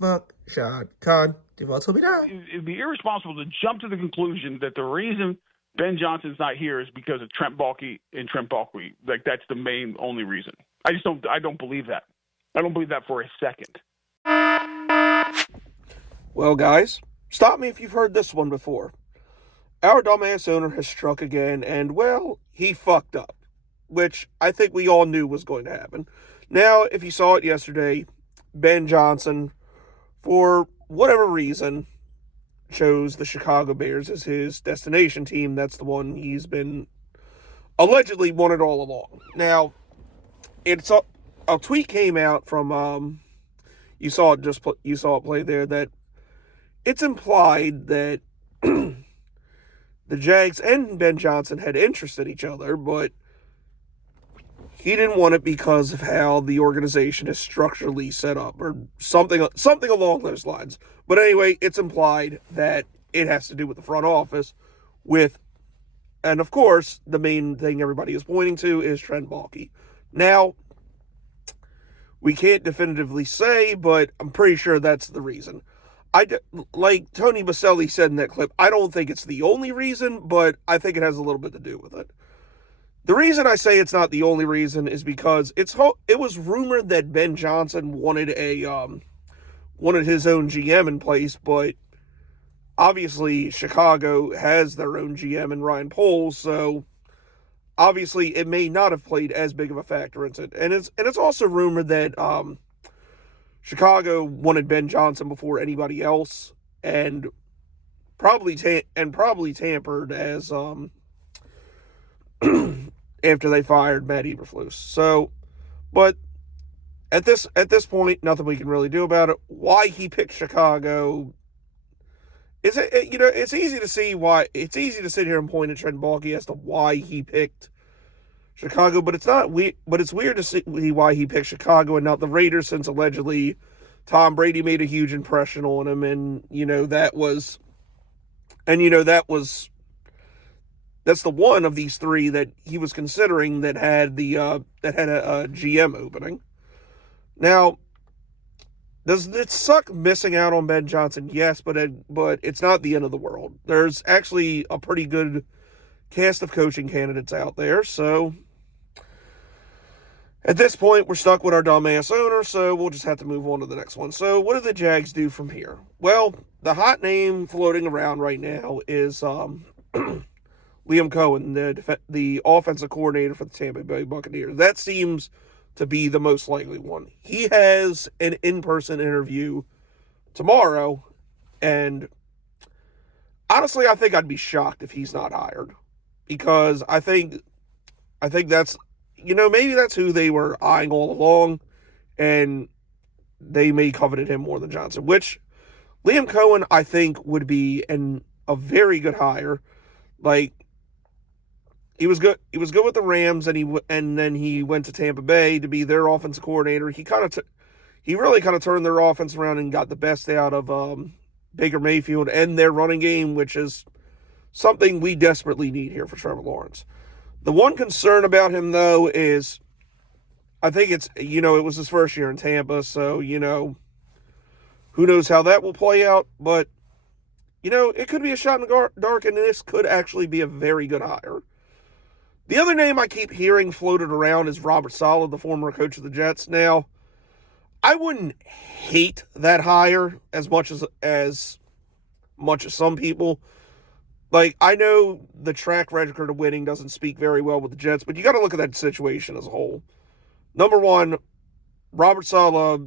Fuck Shad Khan. It'd be irresponsible to jump to the conclusion that the reason Ben Johnson's not here is because of Trent Baalke and Trent Baalke. Like, that's the main only reason. I don't believe that. I don't believe that for a second. Well, guys, stop me if you've heard this one before. Our dumbass owner has struck again, and, well, he fucked up, which I think we all knew was going to happen. Now, if you saw it yesterday, Ben Johnson, for whatever reason, chose the Chicago Bears as his destination team. That's the one he's been allegedly wanted all along. Now, it's a tweet came out from you saw it play there, that it's implied that the Jags and Ben Johnson had interest in each other, but he didn't want it because of how the organization is structurally set up, or something along those lines. But anyway, it's implied that it has to do with the front office, and of course, the main thing everybody is pointing to is Trent Baalke. Now, we can't definitively say, but I'm pretty sure that's the reason. Like Tony Baselli said in that clip, I don't think it's the only reason, but I think it has a little bit to do with it. The reason I say it's not the only reason is because it was rumored that Ben Johnson wanted his own GM in place, but obviously Chicago has their own GM in Ryan Poles, so obviously it may not have played as big of a factor into it. And it's also rumored that Chicago wanted Ben Johnson before anybody else, and probably tampered as after they fired Matt Eberflus. So, but at this point, nothing we can really do about it. Why he picked Chicago is it's easy to see why. It's easy to sit here and point at Trent Baalke as to why he picked Chicago, but it's not weird. But it's weird to see why he picked Chicago and not the Raiders, since allegedly Tom Brady made a huge impression on him, and that's the one of these three that he was considering that had a GM opening. Now, does it suck missing out on Ben Johnson? Yes, but it's not the end of the world. There's actually a pretty good cast of coaching candidates out there, so at this point, we're stuck with our dumbass owner, so we'll just have to move on to the next one. So what do the Jags do from here? Well, the hot name floating around right now is Liam Cohen, the offensive coordinator for the Tampa Bay Buccaneers. That seems to be the most likely one. He has an in-person interview tomorrow, and honestly, I think I'd be shocked if he's not hired, because I think that's, maybe that's who they were eyeing all along, and they may coveted him more than Johnson, which Liam Cohen, I think, would be a very good hire. Like, he was good with the Rams, and then he went to Tampa Bay to be their offensive coordinator. He really kind of turned their offense around and got the best out of Baker Mayfield and their running game, which is something we desperately need here for Trevor Lawrence. The one concern about him, though, is I think it was his first year in Tampa, so, who knows how that will play out. But, it could be a shot in the dark, and this could actually be a very good hire. The other name I keep hearing floated around is Robert Saleh, the former coach of the Jets. Now, I wouldn't hate that hire as much as some people. Like, I know the track record of winning doesn't speak very well with the Jets, but you got to look at that situation as a whole. Number one, Robert Saleh,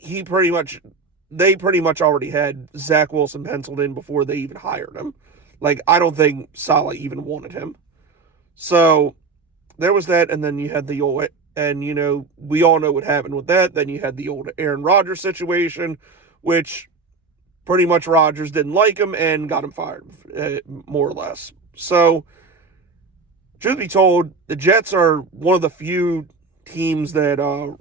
they pretty much already had Zach Wilson penciled in before they even hired him. Like, I don't think Saleh even wanted him. So, there was that, and then you had the old, and, we all know what happened with that. Then you had the old Aaron Rodgers situation, which pretty much Rodgers didn't like him and got him fired, more or less. So, truth be told, the Jets are one of the few teams that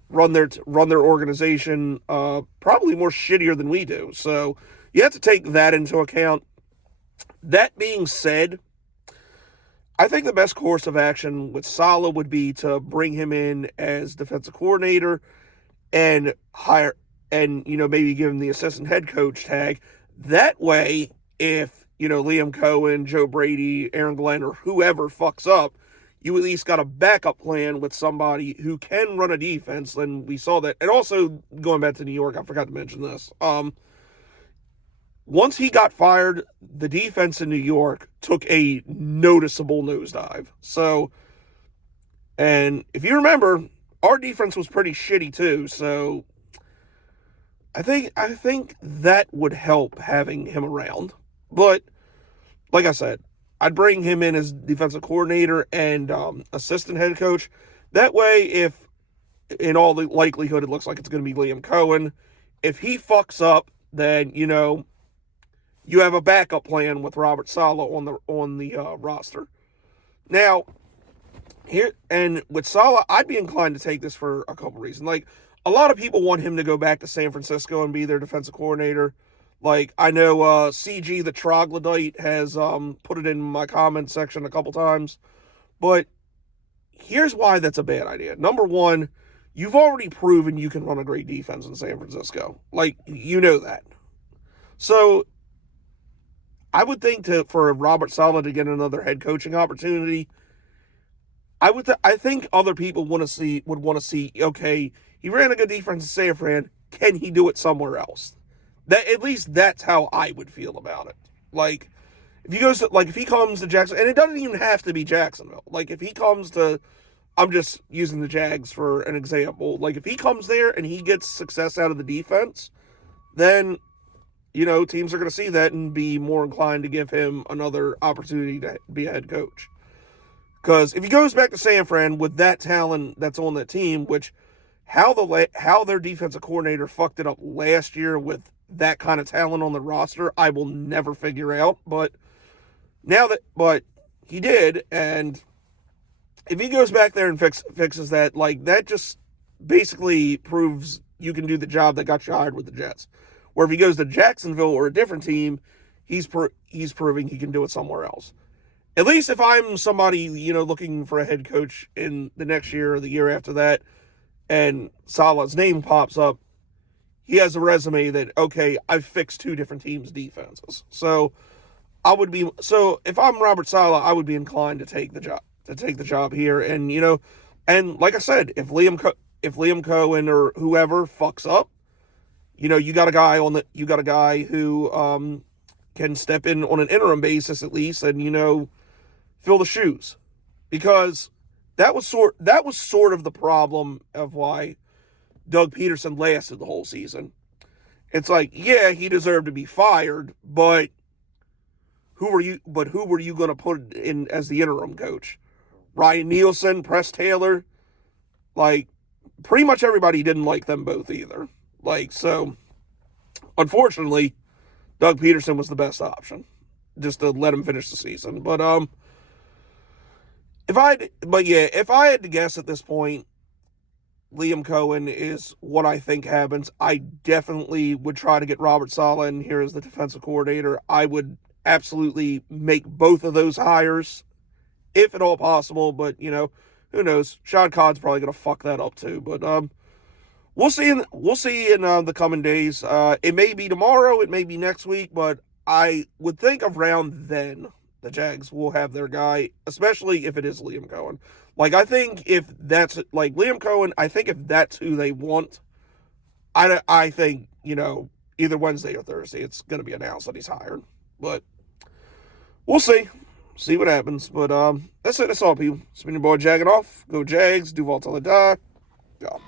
run their organization probably more shittier than we do. So, you have to take that into account. That being said, I think the best course of action with Saleh would be to bring him in as defensive coordinator and hire, and, maybe give him the assistant head coach tag. That way, if, Liam Cohen, Joe Brady, Aaron Glenn, or whoever fucks up, you at least got a backup plan with somebody who can run a defense. And we saw that. And also, going back to New York, I forgot to mention this. Once he got fired, the defense in New York took a noticeable nosedive. So, and if you remember, our defense was pretty shitty too. So, I think that would help having him around. But like I said, I'd bring him in as defensive coordinator and assistant head coach. That way, if in all the likelihood it looks like it's going to be Liam Cohen, if he fucks up, then you have a backup plan with Robert Saleh on the roster. Now, here and with Saleh, I'd be inclined to take this for a couple reasons. Like, a lot of people want him to go back to San Francisco and be their defensive coordinator. Like, I know CG the Troglodyte has put it in my comment section a couple times. But here's why that's a bad idea. Number one, you've already proven you can run a great defense in San Francisco. Like, you know that. So, I would think for Robert Saleh to get another head coaching opportunity, I think other people would want to see, okay, he ran a good defense in San Fran. Can he do it somewhere else? At least that's how I would feel about it. Like, if he comes to Jacksonville, and it doesn't even have to be Jacksonville. Like, if he comes to, I'm just using the Jags for an example. Like, if he comes there and he gets success out of the defense, then, teams are going to see that and be more inclined to give him another opportunity to be a head coach. Because if he goes back to San Fran with that talent that's on that team, which how their defensive coordinator fucked it up last year with that kind of talent on the roster, I will never figure out. But he did, and if he goes back there and fixes that, like, that just basically proves you can do the job that got you hired with the Jets. Where if he goes to Jacksonville or a different team, he's proving he can do it somewhere else. At least if I'm somebody, looking for a head coach in the next year or the year after that, and Saleh's name pops up, he has a resume that, okay, I've fixed 2 different teams' defenses. So if I'm Robert Saleh, I would be inclined to take the job here. And, and like I said, if Liam Cohen or whoever fucks up, you got a guy who can step in on an interim basis at least, and fill the shoes, because that was sort of the problem of why Doug Peterson lasted the whole season. It's like, yeah, he deserved to be fired, but who were you going to put in as the interim coach? Ryan Nielsen, Press Taylor, like, pretty much everybody didn't like them both either. Like, so, unfortunately, Doug Peterson was the best option, just to let him finish the season. But if I had to guess at this point, Liam Cohen is what I think happens. I definitely would try to get Robert Saleh in here as the defensive coordinator. I would absolutely make both of those hires, if at all possible. But, who knows? Shad Khan's probably going to fuck that up too. But we'll see in the coming days. It may be tomorrow, it may be next week, but I would think around then the Jags will have their guy, especially if it is Liam Cohen. Like, I think if that's, like, Liam Cohen, I think if that's who they want, I think, either Wednesday or Thursday, it's going to be announced that he's hired. But we'll see. See what happens. But that's it. That's all, people. It's been your boy Jagging Off. Go Jags. Duval till I die. Go.